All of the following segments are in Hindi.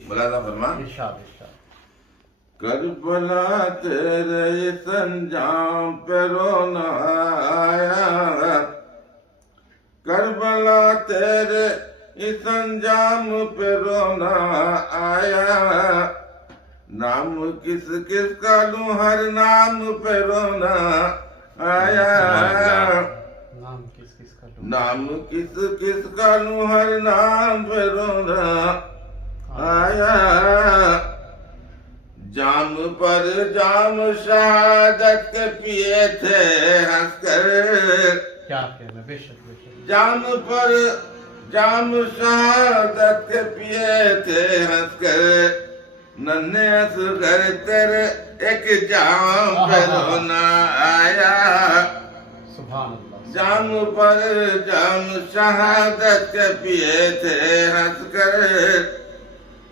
मुलाजा फरमा। इरशाद इरशाद। करबला तेरे इस अंजाम पे रोना आया, करबला तेरे इस अंजाम पे रोना आया, नाम किस किस का लूं हर नाम पे रोना आया, नाम किस किस का लूं, नाम किस किस का लूं हर नाम पे रोना आया, जाम पर जाम शहादत के पिए थे हंसकर, क्या कहना, बेशक बेशक। जाम पर जाम शहादत के पिए थे हंसकर, नन्हे असगर तेरे एक जाम पे रोना आया, सुभान अल्लाह। जाम पर जाम शहादत के पिए थे हंसकर,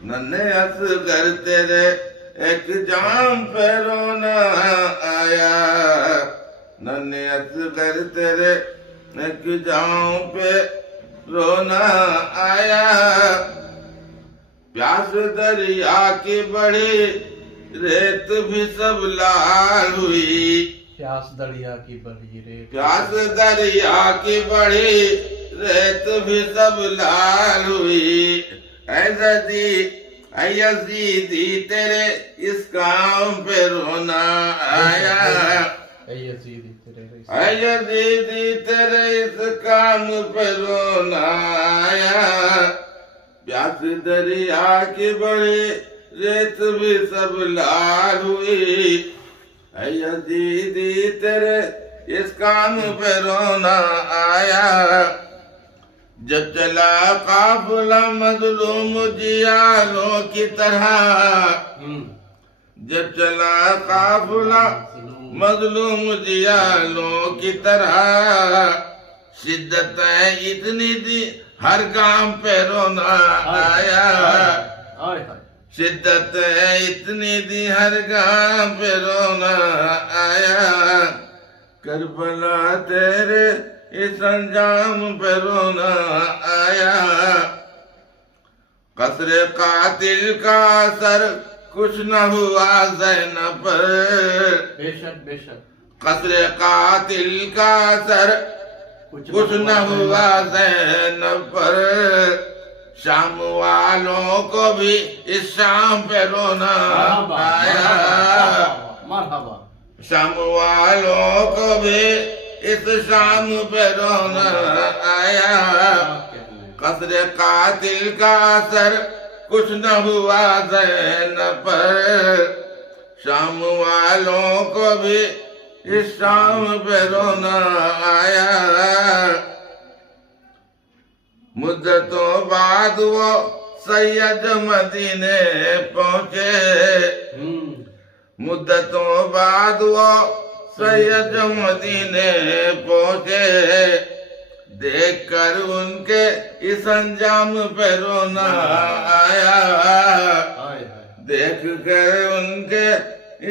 नन्हे असगर तेरे एक जाम पे रोना आया, नन्हे असगर तेरे एक जाम पे रोना आया, प्यास दरिया की बड़ी रेत भी सब लाल हुई, प्यास दरिया की बड़ी रेत, प्यास दरिया की बड़ी रेत भी सब लाल हुई, ऐ यजीदी तेरे इस काम पे रोना आया, ऐ यजीदी तेरे ऐ यजीदी तेरे इस काम पे रोना आया, प्यास दरिया की बड़ी रेत भी सब लाल हुई, ऐ यजीदी तेरे इस काम पे रोना आया, जब चला काफिला मजलूम जियालों की तरह, जब चला काफिला मजलूम जियालों की तरह, शिद्दतें इतनी दी हर काम पे रोना आया, शिद्दतें इतनी दी हर काम पे रोना आया, करबला तेरे इस अंजाम पे रोना आया, कसरे कातिल का असर कुछ न हुआ ज़ैनब पर, बेशक बेशक। कसरे कातिल का असर कुछ न हुआ ज़ैनब पर, शाम वालों को भी इस शाम पे रोना आया, मरहबा, शाम वालों को भी इस शाम पे रोना आया, कसरे कातिल का असर कुछ न हुआ ज़ैनब पर, शाम वालों को भी इस शाम पे रोना आया, मुद्दतों बाद वो सैयद मदीने पहुंचे, मुद्दतों बाद वो सैयद मदीने पहुंचे, देख कर उनके इस अंजाम पे रोना आया, देख कर उनके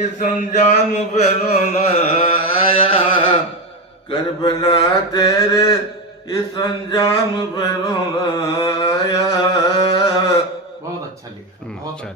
इस अंजाम पे रोना आया, करबला तेरे इस अंजाम पे रोना आया। बहुत अच्छा लिखा, बहुत अच्छा।